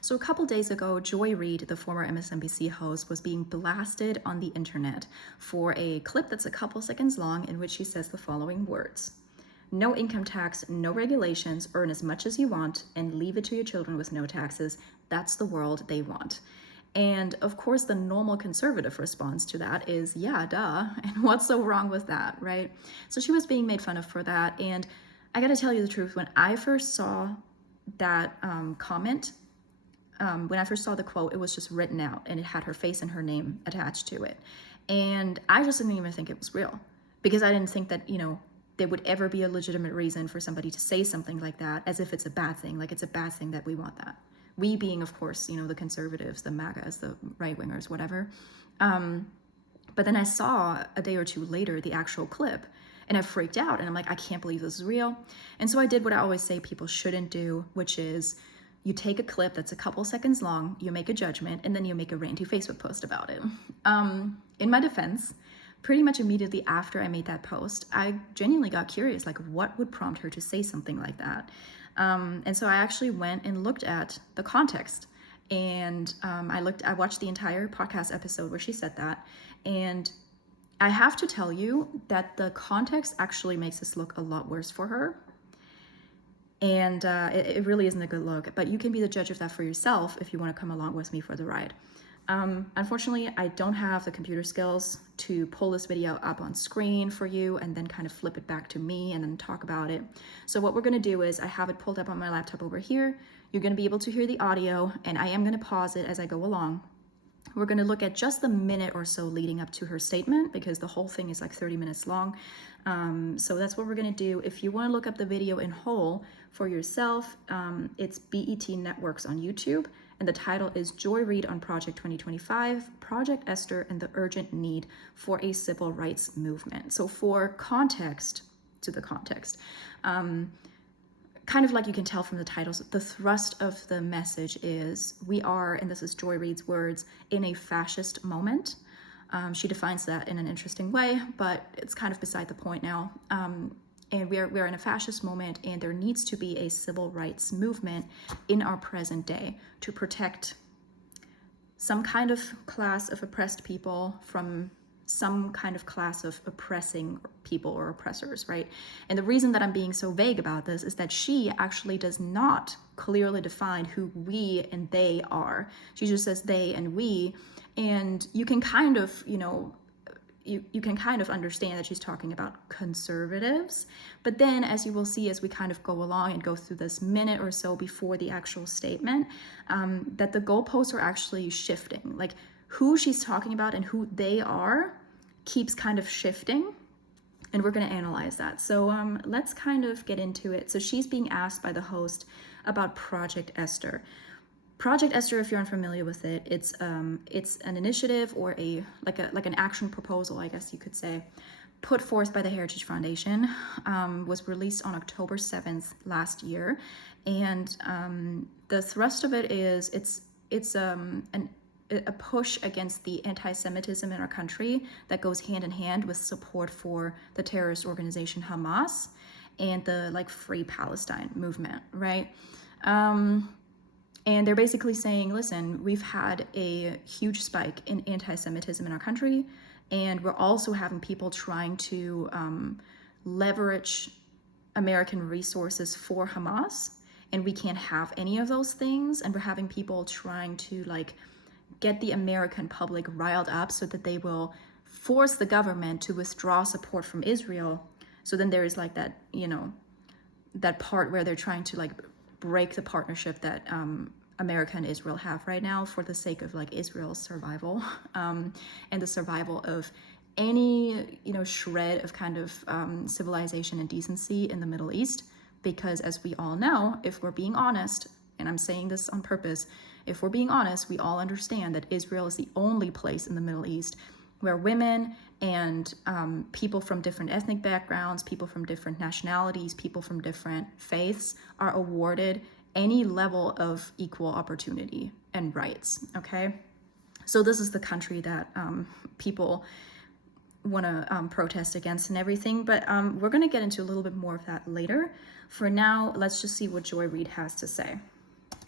So a couple days ago, Joy Reid, the former MSNBC host, was being blasted on the internet for a clip that's a couple seconds long in which she says the following words. No income tax, no regulations, earn as much as you want, and leave it to your children with no taxes. That's the world they want. And of course, the normal conservative response to that is, yeah, duh. And what's so wrong with that, right? So she was being made fun of for that. And I gotta tell you the truth, when I first saw that comment, when I first saw the quote, it was just written out and it had her face and her name attached to it. And I just didn't even think it was real because I didn't think that, there would ever be a legitimate reason for somebody to say something like that as if it's a bad thing, like it's a bad thing that we want that. We being, of course, the conservatives, the MAGAs, the right-wingers, whatever. But then I saw a day or two later the actual clip and I freaked out and I'm like, I can't believe this is real. And so I did what I always say people shouldn't do, which is you take a clip that's a couple seconds long, you make a judgment, and then you make a ranty Facebook post about it. In my defense, pretty much immediately after I made that post, I genuinely got curious, like what would prompt her to say something like that? And so I actually went and looked at the context, and I watched the entire podcast episode where she said that, and I have to tell you that the context actually makes this look a lot worse for her. And it really isn't a good look, but you can be the judge of that for yourself if you want to come along with me for the ride. Unfortunately, I don't have the computer skills to pull this video up on screen for you and then kind of flip it back to me and then talk about it. So what we're going to do is I have it pulled up on my laptop over here. You're going to be able to hear the audio, and I am going to pause it as I go along. We're going to look at just the minute or so leading up to her statement because the whole thing is like 30 minutes long. So that's what we're going to do. If you want to look up the video in whole for yourself, it's BET Networks on YouTube. And the title is Joy Reid on Project 2025, Project Esther and the Urgent Need for a Civil Rights Movement. So for context, to the context, kind of like you can tell from the titles, the thrust of the message is we are, and this is Joy Reid's words, in a fascist moment. She defines that in an interesting way, but it's kind of beside the point now. And we're in a fascist moment, and there needs to be a civil rights movement in our present day to protect some kind of class of oppressed people from some kind of class of oppressing people or oppressors, right? And the reason that I'm being so vague about this is that she actually does not clearly define who we and they are. She just says they and we, and you can kind of, you can kind of understand that she's talking about conservatives, but then as you will see as we kind of go along and go through this minute or so before the actual statement, that the goalposts are actually shifting. Like who she's talking about and who they are keeps kind of shifting, and we're going to analyze that. So let's kind of get into it. So she's being asked by the host about Project Esther. Project Esther, if you're unfamiliar with it, it's an initiative or like an action proposal, I guess you could say, put forth by the Heritage Foundation, was released on October 7th last year, and the thrust of it is it's a push against the anti-Semitism in our country that goes hand in hand with support for the terrorist organization Hamas and the Free Palestine movement, right? And they're basically saying, listen, we've had a huge spike in anti-Semitism in our country, and we're also having people trying to leverage American resources for Hamas, and we can't have any of those things, and we're having people trying to get the American public riled up so that they will force the government to withdraw support from Israel. So then there is that, that part where they're trying to break the partnership that America and Israel have right now for the sake of Israel's survival and the survival of any shred of kind of civilization and decency in the Middle East. Because as we all know, if we're being honest, and I'm saying this on purpose, if we're being honest, we all understand that Israel is the only place in the Middle East where women and people from different ethnic backgrounds, people from different nationalities, people from different faiths are awarded any level of equal opportunity and rights, okay? So this is the country that people want to protest against and everything, but we're going to get into a little bit more of that later. For now, let's just see what Joy Reid has to say.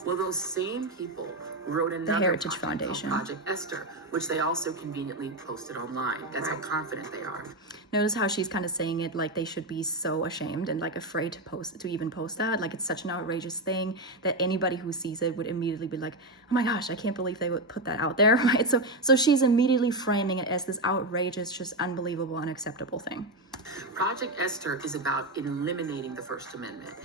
Well, those same people wrote The another Heritage project called Foundation. Project Esther, which they also conveniently posted online. That's how confident they are. Notice how she's kind of saying it like they should be so ashamed and like afraid to even post that. Like it's such an outrageous thing that anybody who sees it would immediately be like, oh my gosh, I can't believe they would put that out there, right? So she's immediately framing it as this outrageous, just unbelievable, unacceptable thing. Project Esther is about eliminating the First Amendment.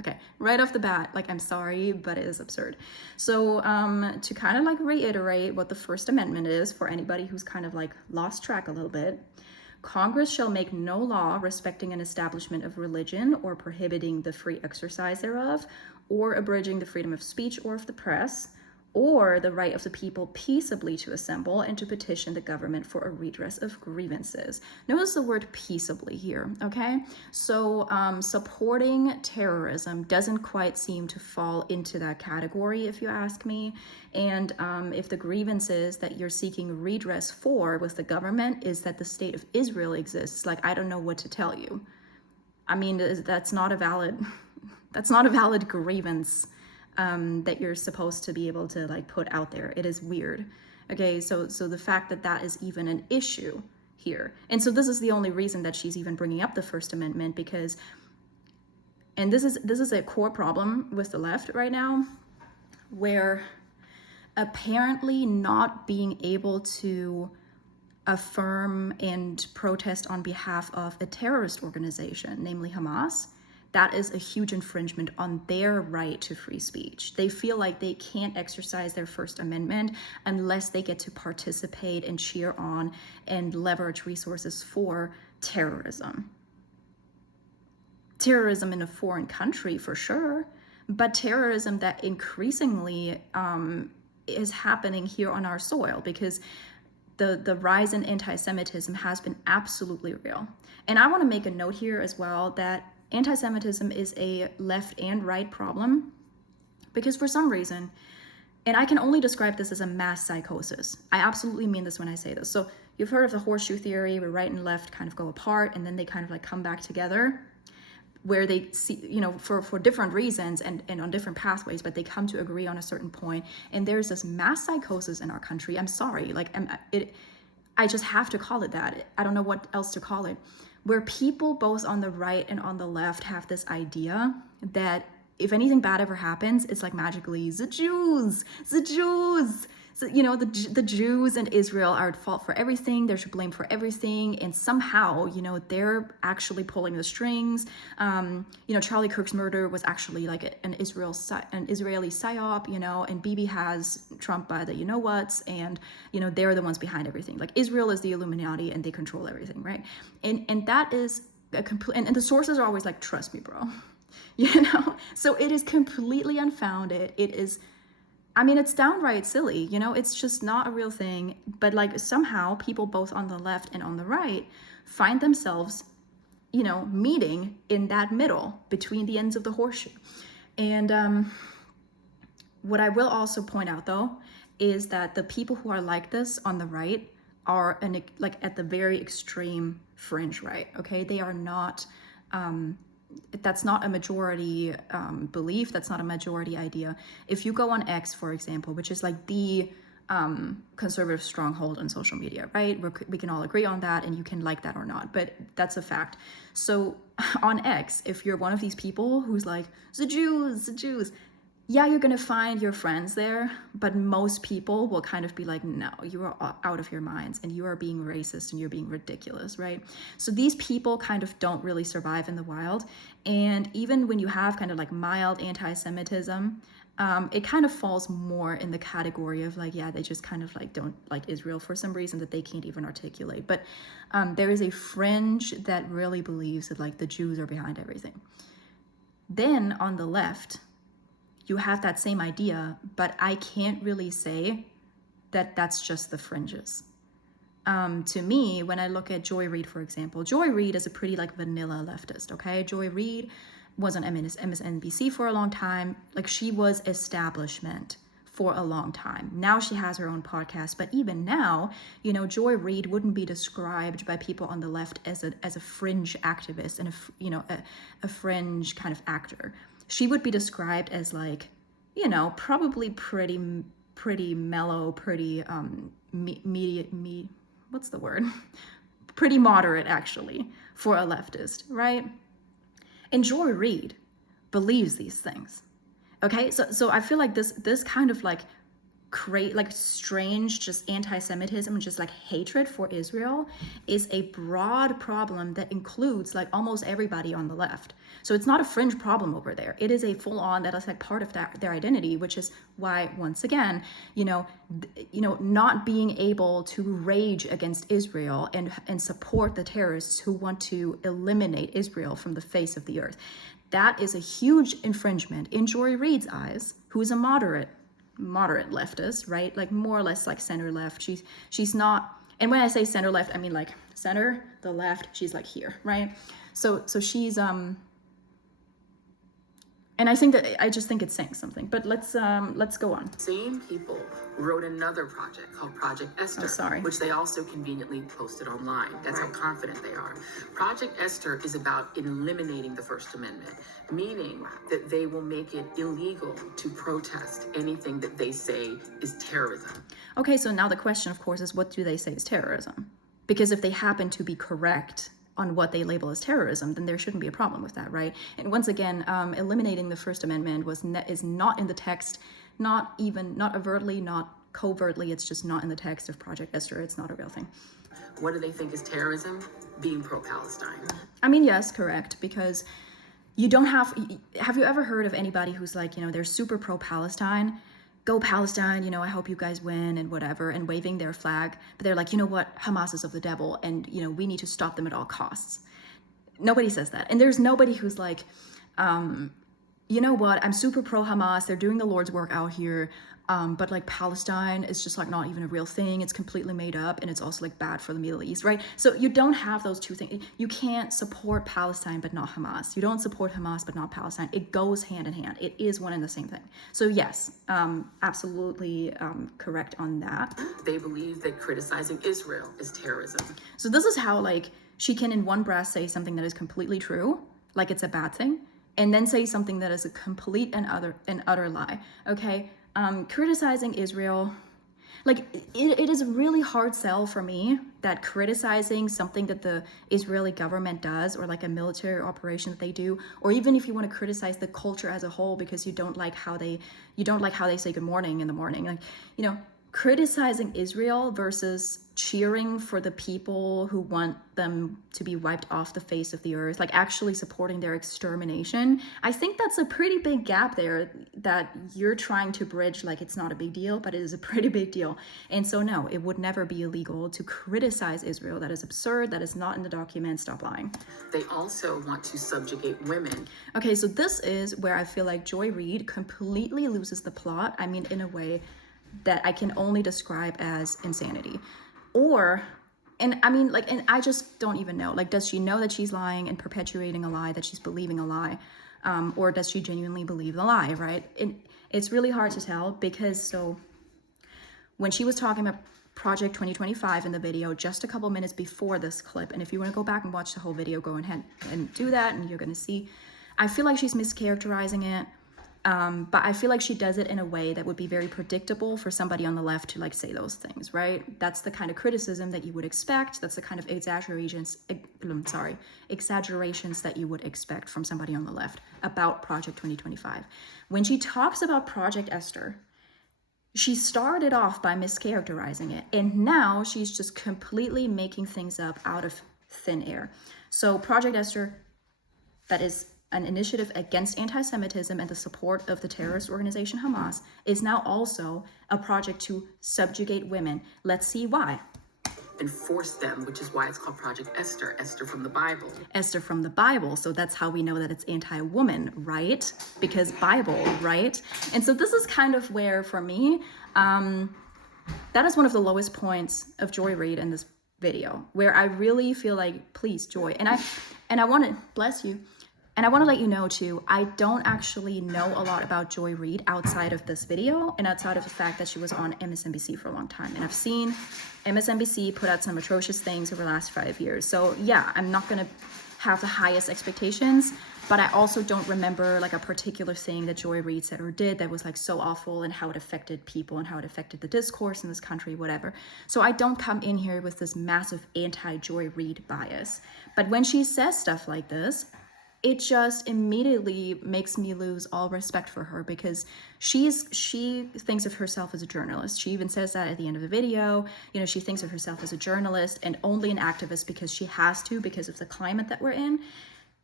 Okay, right off the bat, like, I'm sorry, but it is absurd. So to kind of like reiterate what the First Amendment is for anybody who's kind of like lost track a little bit, Congress shall make no law respecting an establishment of religion or prohibiting the free exercise thereof, or abridging the freedom of speech or of the press, or the right of the people peaceably to assemble and to petition the government for a redress of grievances. Notice the word peaceably here, okay? So supporting terrorism doesn't quite seem to fall into that category, if you ask me. And if the grievances that you're seeking redress for with the government is that the state of Israel exists, like, I don't know what to tell you. I mean, that's not a valid grievance that you're supposed to be able to like put out there. It is weird. Okay, so the fact that that is even an issue here, and so this is the only reason that she's even bringing up the First Amendment, because, and this is a core problem with the left right now, where apparently not being able to affirm and protest on behalf of a terrorist organization, namely Hamas, that is a huge infringement on their right to free speech. They feel like they can't exercise their First Amendment unless they get to participate and cheer on and leverage resources for terrorism. Terrorism in a foreign country, for sure, but terrorism that increasingly is happening here on our soil, because the rise in anti-Semitism has been absolutely real. And I want to make a note here as well that anti-Semitism is a left and right problem, because for some reason, and I can only describe this as a mass psychosis. I absolutely mean this when I say this. So you've heard of the horseshoe theory, where right and left kind of go apart and then they kind of like come back together, where they see, you know, for different reasons and on different pathways, but they come to agree on a certain point. And there's this mass psychosis in our country. I'm sorry, like I just have to call it that. I don't know what else to call it, where people both on the right and on the left have this idea that if anything bad ever happens, it's like magically the Jews. So, you know, the Jews and Israel are at fault for everything. They're to blame for everything. And somehow, you know, they're actually pulling the strings. You know, Charlie Kirk's murder was actually like an Israeli psyop, you know, and Bibi has Trump by the you-know-whats, and, you know, they're the ones behind everything. Like, Israel is the Illuminati and they control everything, right? And that is a complete, and the sources are always like, trust me, bro. You know? So it is completely unfounded. It is, I mean, it's downright silly, you know, it's just not a real thing. But like somehow people both on the left and on the right find themselves, you know, meeting in that middle between the ends of the horseshoe. And what I will also point out, though, is that the people who are like this on the right are like at the very extreme fringe right. Okay, they are not. That's not a majority belief. That's not a majority idea. If you go on X, for example, which is like the conservative stronghold on social media, right? We can all agree on that, and you can like that or not, but that's a fact. So on X, if you're one of these people who's like, the Jews, yeah, you're gonna find your friends there, but most people will kind of be like, no, you are out of your minds and you are being racist and you're being ridiculous, right? So these people kind of don't really survive in the wild. And even when you have kind of like mild anti-Semitism, it kind of falls more in the category of like, yeah, they just kind of like don't like Israel for some reason that they can't even articulate. But there is a fringe that really believes that like the Jews are behind everything. Then on the left, you have that same idea, but I can't really say that that's just the fringes. To me, when I look at Joy Reid, for example, Joy Reid is a pretty like vanilla leftist, okay? Joy Reid was on MSNBC for a long time. Like, she was establishment for a long time. Now she has her own podcast, but even now, you know, Joy Reid wouldn't be described by people on the left as a fringe activist and a fringe kind of actor. she would be described as like, you know, probably pretty mellow, pretty what's the word? Pretty moderate, actually, for a leftist, right? And Joy Reid believes these things. Okay, so I feel like this kind of like strange just anti-Semitism, just like hatred for Israel, is a broad problem that includes like almost everybody on the left. So it's not a fringe problem over there. It is a full-on, that is like part of their identity, which is why, once again, not being able to rage against Israel and support the terrorists who want to eliminate Israel from the face of the earth, that is a huge infringement in Joy Reid's eyes, who is a moderate leftist, right? Like more or less like center left. She's not, and when I say center left, I mean like center, the left, she's like here, right? So she's and I just think it's saying something. But let's go on. Same people wrote another project called Project Esther, which they also conveniently posted online. That's how confident they are. Project Esther is about eliminating the First Amendment, meaning that they will make it illegal to protest anything that they say is terrorism. Okay, so now the question, of course, is what do they say is terrorism? Because if they happen to be correct on what they label as terrorism, then there shouldn't be a problem with that, right? And once again, eliminating the First Amendment is not in the text, not overtly, not covertly. It's just not in the text of Project Esther. It's not a real thing. What do they think is terrorism? Being pro-Palestine. I mean, yes, correct, because you don't have you ever heard of anybody who's like, they're super pro-Palestine, go Palestine, I hope you guys win and whatever, and waving their flag, but they're like, you know what, Hamas is of the devil, and we need to stop them at all costs. Nobody says that. And there's nobody who's like, you know what, I'm super pro Hamas, they're doing the Lord's work out here, but like Palestine is just like not even a real thing, it's completely made up, and it's also like bad for the Middle East, right? So you don't have those two things. You can't support Palestine but not Hamas. You don't support Hamas but not Palestine. It goes hand in hand. It is one and the same thing. So yes, absolutely correct on that. They believe that criticizing Israel is terrorism. So this is how like she can in one breath say something that is completely true, like it's a bad thing, and then say something that is a complete and utter lie. Okay. Criticizing Israel, like it is a really hard sell for me that criticizing something that the Israeli government does, or like a military operation that they do, or even if you want to criticize the culture as a whole because you don't like how they say good morning in the morning, like criticizing Israel versus cheering for the people who want them to be wiped off the face of the earth, like actually supporting their extermination. I think that's a pretty big gap there that you're trying to bridge, like it's not a big deal, but it is a pretty big deal. And so no, it would never be illegal to criticize Israel. That is absurd. That is not in the document. Stop lying. They also want to subjugate women. Okay, so this is where I feel like Joy Reid completely loses the plot. I mean, in a way that I can only describe as insanity. And I just don't even know. Like, does she know that she's lying and perpetuating a lie, that she's believing a lie? Or does she genuinely believe the lie, right? It's really hard to tell because so when she was talking about Project 2025 in the video just a couple minutes before this clip, and if you want to go back and watch the whole video, go ahead and do that and you're going to see. I feel like she's mischaracterizing it. But I feel like she does it in a way that would be very predictable for somebody on the left to like say those things, right? That's the kind of criticism that you would expect. That's the kind of exaggerations that you would expect from somebody on the left about Project 2025. When she talks about Project Esther, she started off by mischaracterizing it, and now she's just completely making things up out of thin air. So Project Esther, that is an initiative against anti-Semitism and the support of the terrorist organization Hamas, is now also a project to subjugate women. Let's see why. And force them, which is why it's called Project Esther, Esther from the Bible. Esther from the Bible, so that's how we know that it's anti-woman, right? Because Bible, right? And so this is kind of where, for me, that is one of the lowest points of Joy Reid in this video, where I really feel like, please, Joy, and I want to, bless you, and I want to let you know too, I don't actually know a lot about Joy Reid outside of this video and outside of the fact that she was on MSNBC for a long time. And I've seen MSNBC put out some atrocious things over the last 5 years. So yeah, I'm not going to have the highest expectations, but I also don't remember like a particular thing that Joy Reid said or did that was like so awful, and how it affected people and how it affected the discourse in this country, whatever. So I don't come in here with this massive anti-Joy Reid bias. But when she says stuff like this, it just immediately makes me lose all respect for her, because she thinks of herself as a journalist. She even says that at the end of the video. You know, she thinks of herself as a journalist and only an activist because she has to, because of the climate that we're in.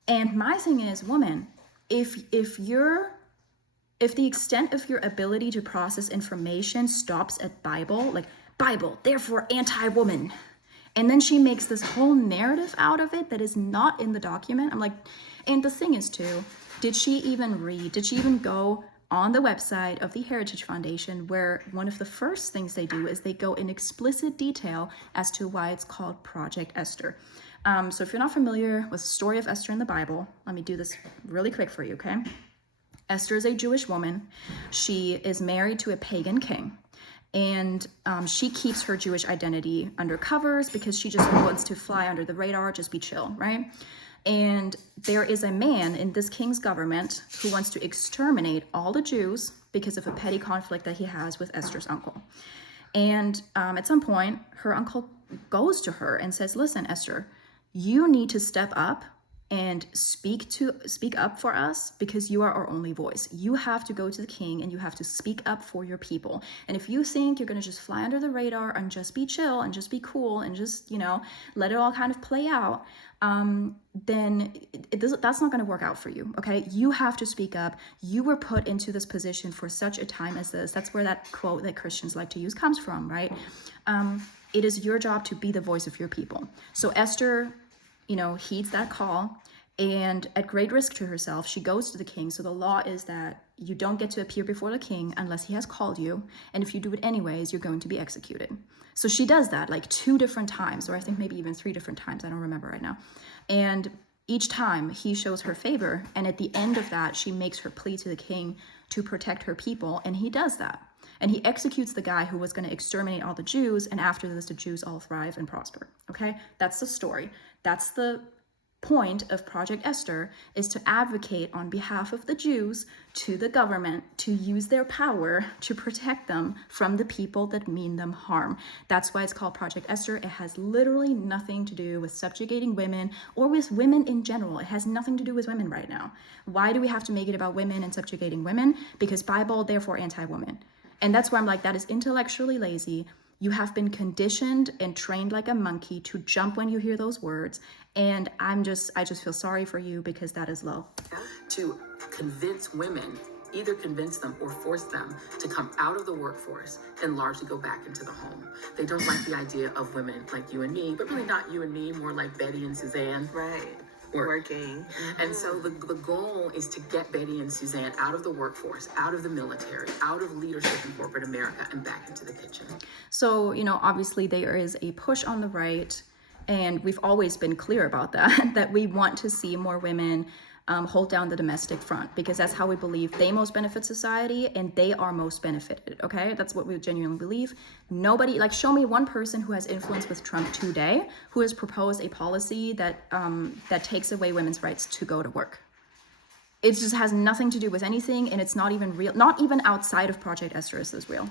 And my thing is, woman, if the extent of your ability to process information stops at Bible, like Bible, therefore anti-woman, and then she makes this whole narrative out of it that is not in the document. I'm like, and the thing is too, did she even go on the website of the Heritage Foundation, where one of the first things they do is they go in explicit detail as to why it's called Project Esther. So if you're not familiar with the story of Esther in the Bible, let me do this really quick for you, okay? Esther is a Jewish woman. She is married to a pagan king. And she keeps her Jewish identity under covers because she just wants to fly under the radar, just be chill, right? And there is a man in this king's government who wants to exterminate all the Jews because of a petty conflict that he has with Esther's uncle. And at some point, her uncle goes to her and says, listen, Esther, you need to step up and speak up for us, because you are our only voice. You have to go to the king and you have to speak up for your people. And if you think you're going to just fly under the radar and just be chill and just be cool and just, you know, let it all kind of play out, then that's not going to work out for you. Okay. You have to speak up. You were put into this position for such a time as this. That's where that quote that Christians like to use comes from, right? It is your job to be the voice of your people. So Esther, you know, heeds that call, and at great risk to herself, she goes to the king. So the law is that you don't get to appear before the king unless he has called you. And if you do it anyways, you're going to be executed. So she does that like 2 different times, or I think maybe even 3 different times. I don't remember right now. And each time he shows her favor. And at the end of that, she makes her plea to the king to protect her people. And he does that. And he executes the guy who was going to exterminate all the Jews. And after this, the Jews all thrive and prosper. Okay, that's the story. That's the point of Project Esther, is to advocate on behalf of the Jews to the government to use their power to protect them from the people that mean them harm. That's why it's called Project Esther. It has literally nothing to do with subjugating women or with women in general. It has nothing to do with women right now. Why do we have to make it about women and subjugating women? Because Bible, therefore anti-woman. And that's why I'm like, that is intellectually lazy. You have been conditioned and trained like a monkey to jump when you hear those words. And I just feel sorry for you, because that is low. To convince women, either convince them or force them to come out of the workforce and largely go back into the home. They don't like the idea of women like you and me, but really not you and me, more like Betty and Suzanne. Right. Working. And so the goal is to get Betty and Suzanne out of the workforce, out of the military, out of leadership in corporate America, and back into the kitchen. So, you know, obviously there is a push on the right, and we've always been clear about that, that we want to see more women hold down the domestic front, because that's how we believe they most benefit society, and they are most benefited. Okay, that's what we genuinely believe. Nobody, like, show me one person who has influence with Trump today who has proposed a policy that that takes away women's rights to go to work. It just has nothing to do with anything, and it's not even real. Not even outside of Project Esther is this real.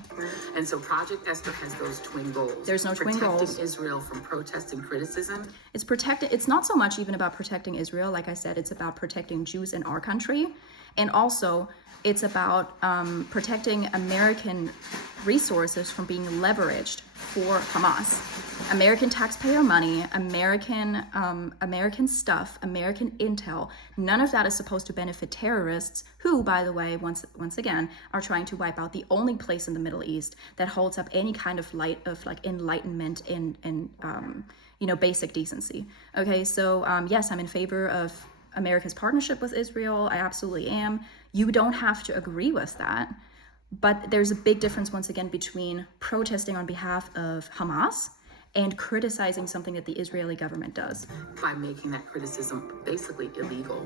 And so Project Esther has those twin goals. There's no twin goals. Protecting Israel from protest and criticism. It's not so much even about protecting Israel. Like I said, it's about protecting Jews in our country. And also, it's about protecting American resources from being leveraged for Hamas. American taxpayer money, American stuff, American intel, none of that is supposed to benefit terrorists who, by the way, once again, are trying to wipe out the only place in the Middle East that holds up any kind of light of like enlightenment and basic decency. Okay, so yes, I'm in favor of America's partnership with Israel. I absolutely am. You don't have to agree with that. But there's a big difference, once again, between protesting on behalf of Hamas and criticizing something that the Israeli government does. By making that criticism basically illegal,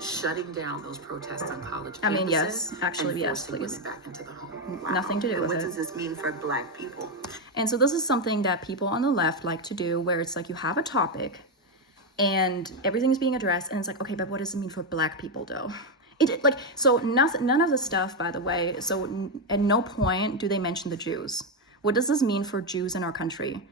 shutting down those protests on college campuses. I mean, yes, actually, yes, please. Women back into the home. Wow. Nothing to do with it. What does this mean for Black people? And so this is something that people on the left like to do, where it's like you have a topic and everything is being addressed, and it's like, okay, but what does it mean for Black people though? None of the stuff, by the way, so at no point do they mention the Jews. What does this mean for Jews in our country?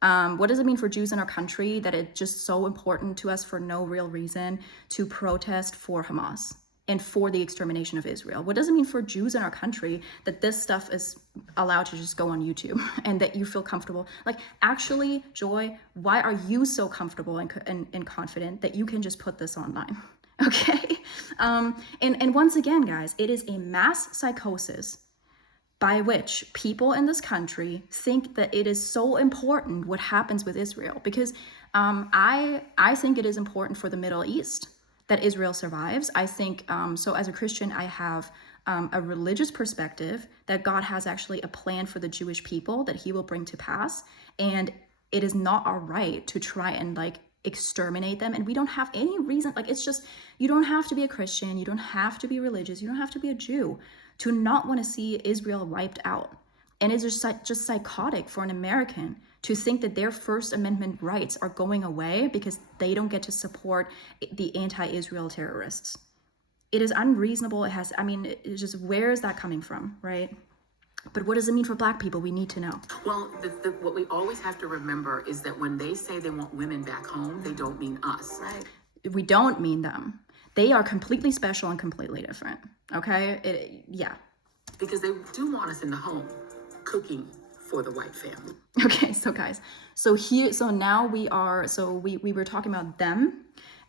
What does it mean for Jews in our country that it's just so important to us for no real reason to protest for Hamas and for the extermination of Israel? What does it mean for Jews in our country that this stuff is allowed to just go on YouTube and that you feel comfortable? Like, actually, Joy, why are you so comfortable and confident that you can just put this online? Okay? And once again, guys, it is a mass psychosis by which people in this country think that it is so important what happens with Israel. Because I think it is important for the Middle East that Israel survives. I think, so as a Christian, I have a religious perspective that God has actually a plan for the Jewish people that he will bring to pass. And it is not our right to try and like exterminate them. And we don't have any reason, like, it's just, you don't have to be a Christian, you don't have to be religious, you don't have to be a Jew to not want to see Israel wiped out. And it's just psychotic for an American to think that their First Amendment rights are going away because they don't get to support the anti-Israel terrorists. It is unreasonable. It's just, where is that coming from, right? But what does it mean for Black people? We need to know. Well, what we always have to remember is that when they say they want women back home, they don't mean us. Right. We don't mean them. They are completely special and completely different. Okay? Yeah. Because they do want us in the home, cooking for the white family. Okay, so guys, now we were talking about them,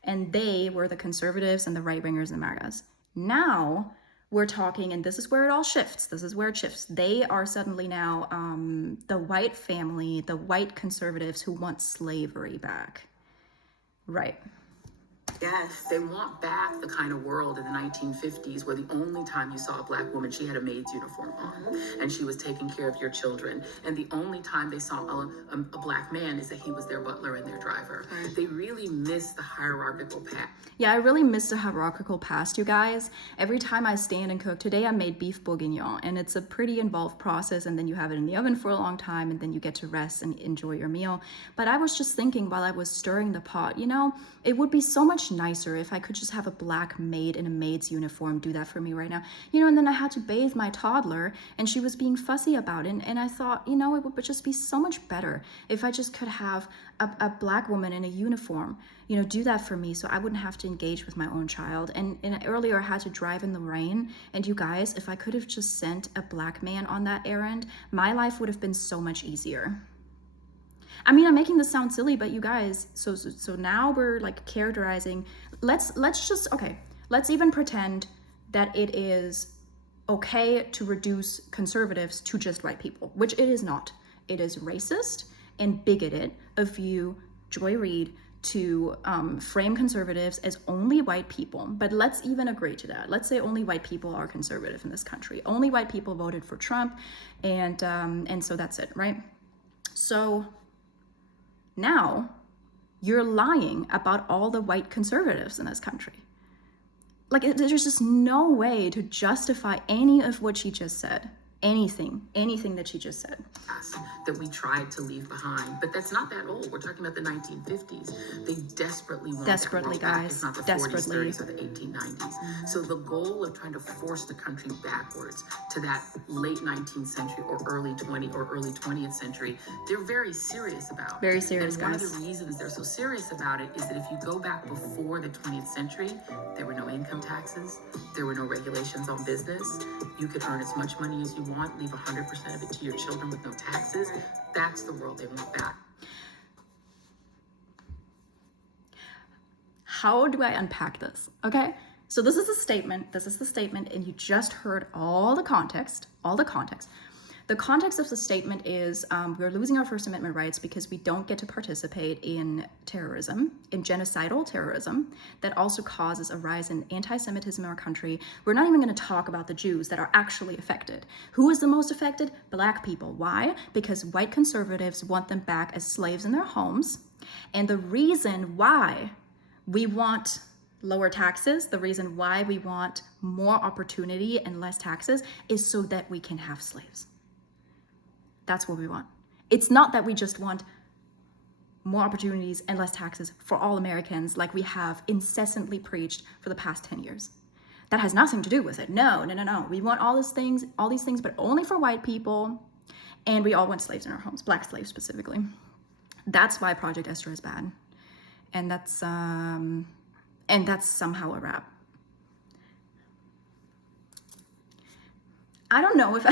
and they were the conservatives and the right-wingers and the MAGAs. Now we're talking, and this is where it all shifts. This is where it shifts. They are suddenly now the white family, the white conservatives who want slavery back. Right. Yes, they want back the kind of world in the 1950s where the only time you saw a Black woman, she had a maid's uniform on, and she was taking care of your children. And the only time they saw a Black man is that he was their butler and their driver. Right. They really miss the hierarchical path. Yeah, I really miss the hierarchical past, you guys. Every time I stand and cook, today I made beef bourguignon, and it's a pretty involved process, and then you have it in the oven for a long time, and then you get to rest and enjoy your meal. But I was just thinking while I was stirring the pot, it would be so much nicer if I could just have a Black maid in a maid's uniform do that for me right now. And then I had to bathe my toddler, and she was being fussy about it, and I thought, it would just be so much better if I just could have a Black woman in a uniform, do that for me so I wouldn't have to engage with my own child. And earlier I had to drive in the rain, and you guys, if I could have just sent a Black man on that errand, my life would have been so much easier. I'm making this sound silly, but you guys, so now we're like characterizing, let's even pretend that it is okay to reduce conservatives to just white people, which it is not. It is racist and bigoted of you, Joy Reid, to frame conservatives as only white people. But let's even agree to that. Let's say only white people are conservative in this country. Only white people voted for Trump, and so that's it, right? So now you're lying about all the white conservatives in this country. Like, there's just no way to justify any of what she just said. Anything that she just said. That we tried to leave behind, but that's not that old. We're talking about the 1950s. They desperately want that world back. It's not the 40s, 30s, or the 1890s. So the goal of trying to force the country backwards to that late 19th century or early 20th century, they're very serious about. Very serious, and guys. One of the reasons they're so serious about it is that if you go back before the 20th century, there were no income taxes, there were no regulations on business. You could earn as much money as you want, leave 100% of it to your children with no taxes. That's the world they want back. How do I unpack this? Okay, so this is the statement, and you just heard all the context. The context of the statement is we're losing our First Amendment rights because we don't get to participate in terrorism, in genocidal terrorism, that also causes a rise in anti-Semitism in our country. We're not even going to talk about the Jews that are actually affected. Who is the most affected? Black people. Why? Because white conservatives want them back as slaves in their homes. And the reason why we want lower taxes, the reason why we want more opportunity and less taxes is so that we can have slaves. That's what we want. It's not that we just want more opportunities and less taxes for all Americans, like we have incessantly preached for the past 10 years. That has nothing to do with it. No. We want all these things, but only for white people. And we all want slaves in our homes, black slaves specifically. That's why Project Esther is bad. And that's somehow a wrap. I don't know if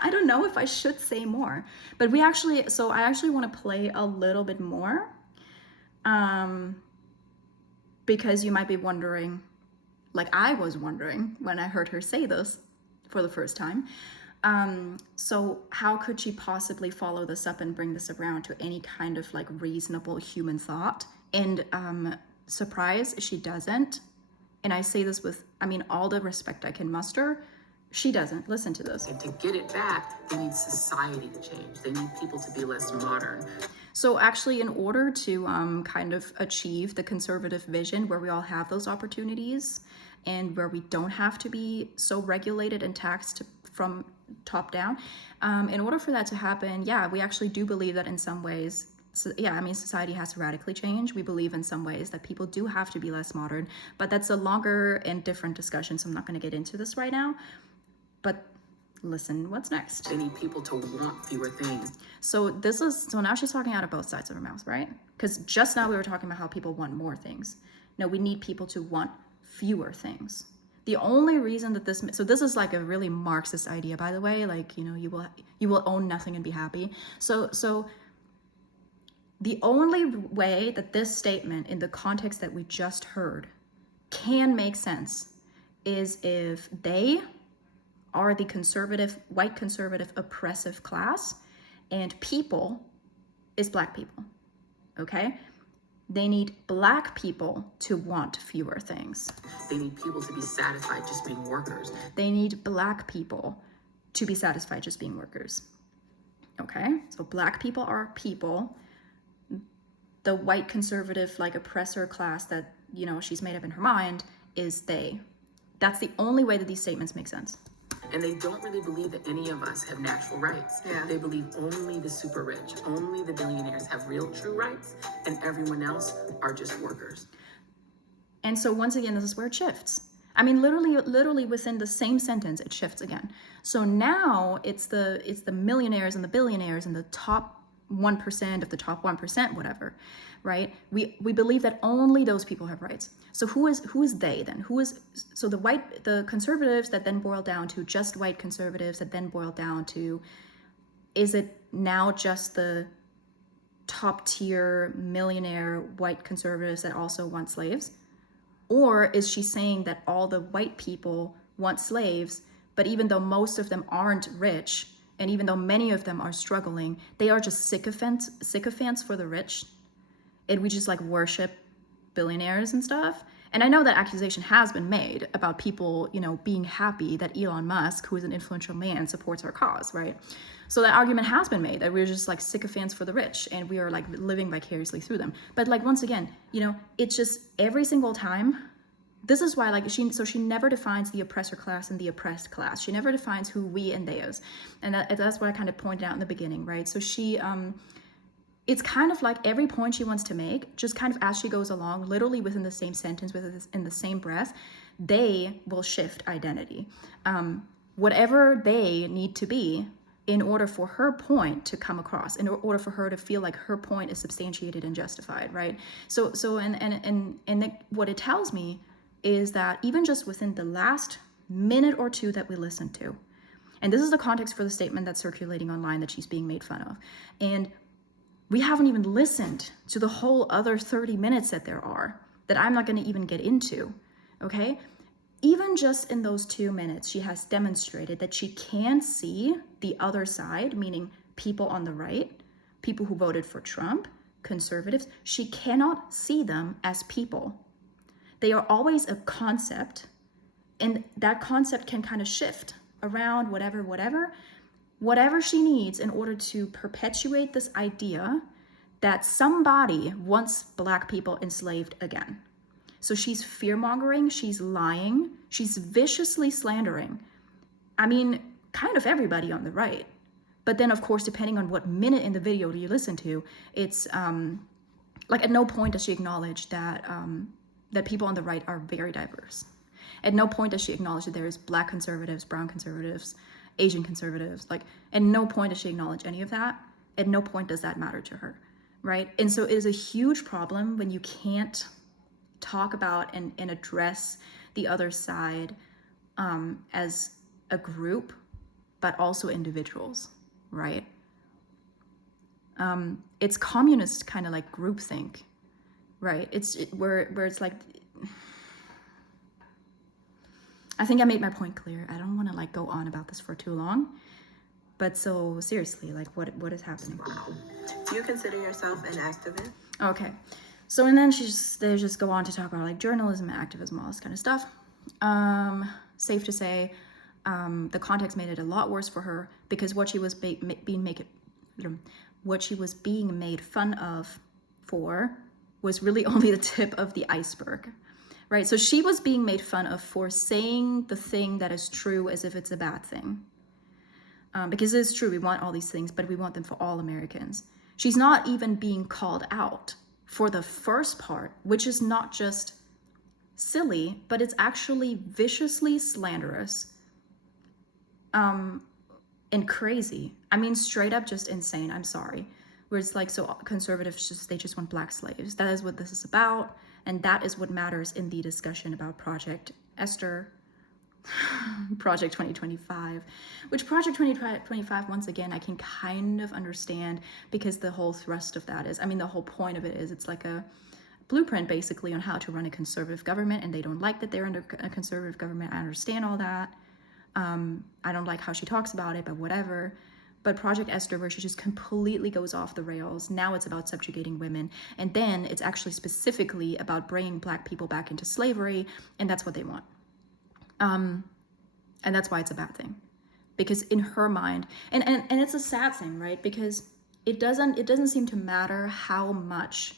I don't know if I should say more, but I actually want to play a little bit more, because you might be wondering, like I was wondering when I heard her say this for the first time. So how could she possibly follow this up and bring this around to any kind of like reasonable human thought? And surprise, she doesn't. And I say this with, all the respect I can muster. She doesn't. Listen to this. And to get it back, they need society to change. They need people to be less modern. So actually, in order to kind of achieve the conservative vision where we all have those opportunities and where we don't have to be so regulated and taxed from top down, in order for that to happen, we actually do believe that in some ways, society has to radically change. We believe in some ways that people do have to be less modern, but that's a longer and different discussion, so I'm not going to get into this right now. But listen, what's next? They need people to want fewer things. So now she's talking out of both sides of her mouth, right? Because just now we were talking about how people want more things. No, we need people to want fewer things. The only reason that this is like a really Marxist idea, by the way, like, you will own nothing and be happy. So the only way that this statement in the context that we just heard can make sense is if they are the white conservative oppressive class, and people is black people, okay? They need black people to want fewer things. They need people to be satisfied just being workers. They need black people to be satisfied just being workers, okay? So black people are people. The white conservative, like oppressor class that, she's made up in her mind is they. That's the only way that these statements make sense. And they don't really believe that any of us have natural rights. Yeah. They believe only the super rich, only the billionaires have real true rights, and everyone else are just workers. And so once again, this is where it shifts. Literally within the same sentence, it shifts again. So now it's the millionaires and the billionaires and the top 1% of the top 1%, whatever, right? We believe that only those people have rights. So who is they then? The conservatives that then boil down to just white conservatives that then boil down to, is it now just the top tier millionaire white conservatives that also want slaves? Or is she saying that all the white people want slaves, but even though most of them aren't rich, and even though many of them are struggling, they are just sycophants for the rich, and we just like worship billionaires and stuff? And I know that accusation has been made about people, being happy that Elon Musk, who is an influential man, supports our cause, right? So that argument has been made that we're just like sycophants for the rich and we are like living vicariously through them. But like, once again, it's just every single time. This is why she never defines the oppressor class and the oppressed class. She never defines who we and they is. And that's what I kind of pointed out in the beginning, right? So she, it's kind of like every point she wants to make, just kind of as she goes along, literally within the same sentence, in the same breath, they will shift identity. Whatever they need to be in order for her point to come across, in order for her to feel like her point is substantiated and justified, right? So what it tells me is that even just within the last minute or two that we listened to, and this is the context for the statement that's circulating online that she's being made fun of, and we haven't even listened to the whole other 30 minutes that there are, that I'm not going to even get into, okay? Even just in those 2 minutes, she has demonstrated that she can see the other side, meaning people on the right, people who voted for Trump, conservatives. She cannot see them as people. They are always a concept, and that concept can kind of shift around whatever she needs in order to perpetuate this idea that somebody wants Black people enslaved again. So she's fear-mongering, she's lying, she's viciously slandering. Kind of everybody on the right. But then, of course, depending on what minute in the video you listen to, it's like at no point does she acknowledge that that people on the right are very diverse. At no point does she acknowledge that there is Black conservatives, brown conservatives, Asian conservatives. Like, at no point does she acknowledge any of that. At no point does that matter to her, right? And so it is a huge problem when you can't talk about and address the other side as a group, but also individuals, right? It's communist kind of like groupthink, right? Where it's like, I think I made my point clear. I don't want to like go on about this for too long, but so seriously, like what is happening? Do you consider yourself an activist? Okay, so and then they just go on to talk about like journalism and activism, all this kind of stuff. Safe to say, the context made it a lot worse for her because what she was being made fun of for was really only the tip of the iceberg, right? So she was being made fun of for saying the thing that is true as if it's a bad thing. Because it's true, we want all these things, but we want them for all Americans. She's not even being called out for the first part, which is not just silly, but it's actually viciously slanderous and crazy. I mean, straight up just insane. I'm sorry. Where it's like, so conservatives they just want Black slaves. That is what this is about, and that is what matters in the discussion about Project Esther, Project 2025, which Project 2025, once again, I can kind of understand because the whole thrust of that is, I mean, the whole point of it is it's like a blueprint basically on how to run a conservative government, and they don't like that they're under a conservative government. I understand all that. I don't like how she talks about it, but whatever. But Project Esther, where she just completely goes off the rails, now it's about subjugating women. And then it's actually specifically about bringing Black people back into slavery, and that's what they want. And that's why it's a bad thing. Because in her mind, and it's a sad thing, right? Because it doesn't seem to matter how much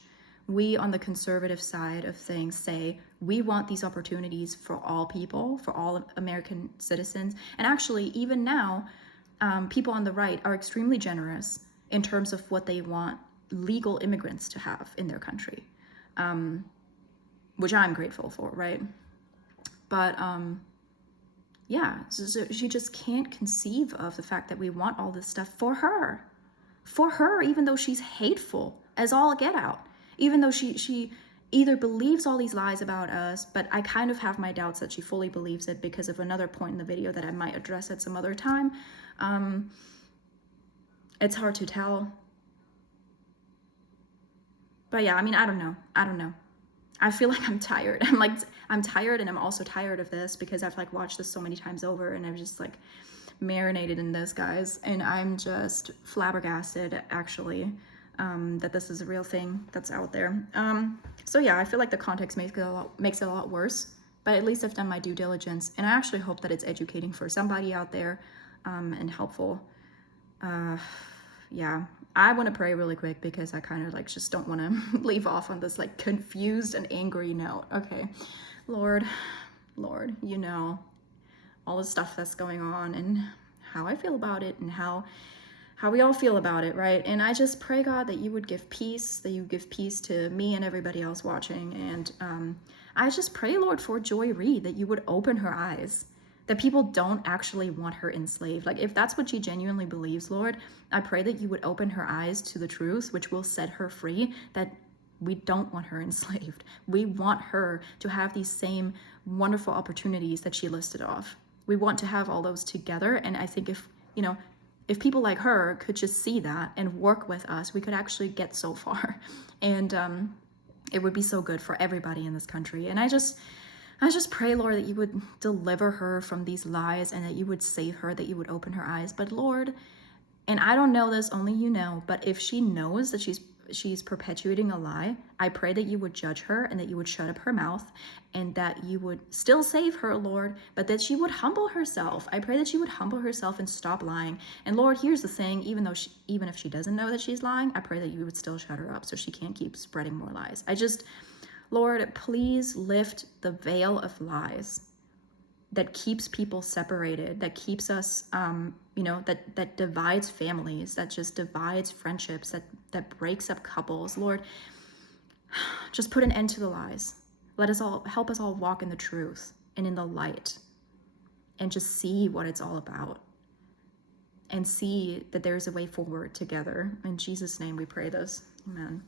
we on the conservative side of things say we want these opportunities for all people, for all American citizens. And actually, even now, people on the right are extremely generous in terms of what they want legal immigrants to have in their country, which I'm grateful for, right? But yeah, so she just can't conceive of the fact that we want all this stuff for her, even though she's hateful as all get out. Even though she either believes all these lies about us, but I kind of have my doubts that she fully believes it because of another point in the video that I might address at some other time. It's hard to tell. But yeah, I mean, I don't know. I feel like I'm tired. I'm tired, and I'm also tired of this because I've like watched this so many times over, and I've just like marinated in this, guys. And I'm just flabbergasted, actually. That this is a real thing that's out there. So yeah, I feel like the context makes it a lot worse, but at least I've done my due diligence, and I actually hope that it's educating for somebody out there, and helpful. Yeah, I want to pray really quick because I kind of like just don't want to leave off on this like confused and angry note. Okay, Lord, you know all the stuff that's going on and how I feel about it and how we all feel about it, right? And I just pray, God, that you would give peace, that you give peace to me and everybody else watching. And I just pray, Lord, for Joy Reid, that you would open her eyes, that people don't actually want her enslaved. Like, if that's what she genuinely believes, Lord, I pray that you would open her eyes to the truth, which will set her free, that we don't want her enslaved. We want her to have these same wonderful opportunities that she listed off. We want to have all those together. And I think if people like her could just see that and work with us, we could actually get so far. And it would be so good for everybody in this country. And I just pray, Lord, that you would deliver her from these lies and that you would save her, that you would open her eyes. But Lord, and I don't know this, only you know, but if she knows that she's perpetuating a lie, I pray that you would judge her and that you would shut up her mouth and that you would still save her, Lord, but that she would humble herself. I pray that she would humble herself and stop lying. And Lord, here's the thing, even if she doesn't know that she's lying, I pray that you would still shut her up so she can't keep spreading more lies. Lord, please lift the veil of lies that keeps people separated, that keeps us, that divides families, that just divides friendships, that breaks up couples. Lord, just put an end to the lies. Help us all walk in the truth and in the light and just see what it's all about and see that there's a way forward together. In Jesus' name we pray this. Amen.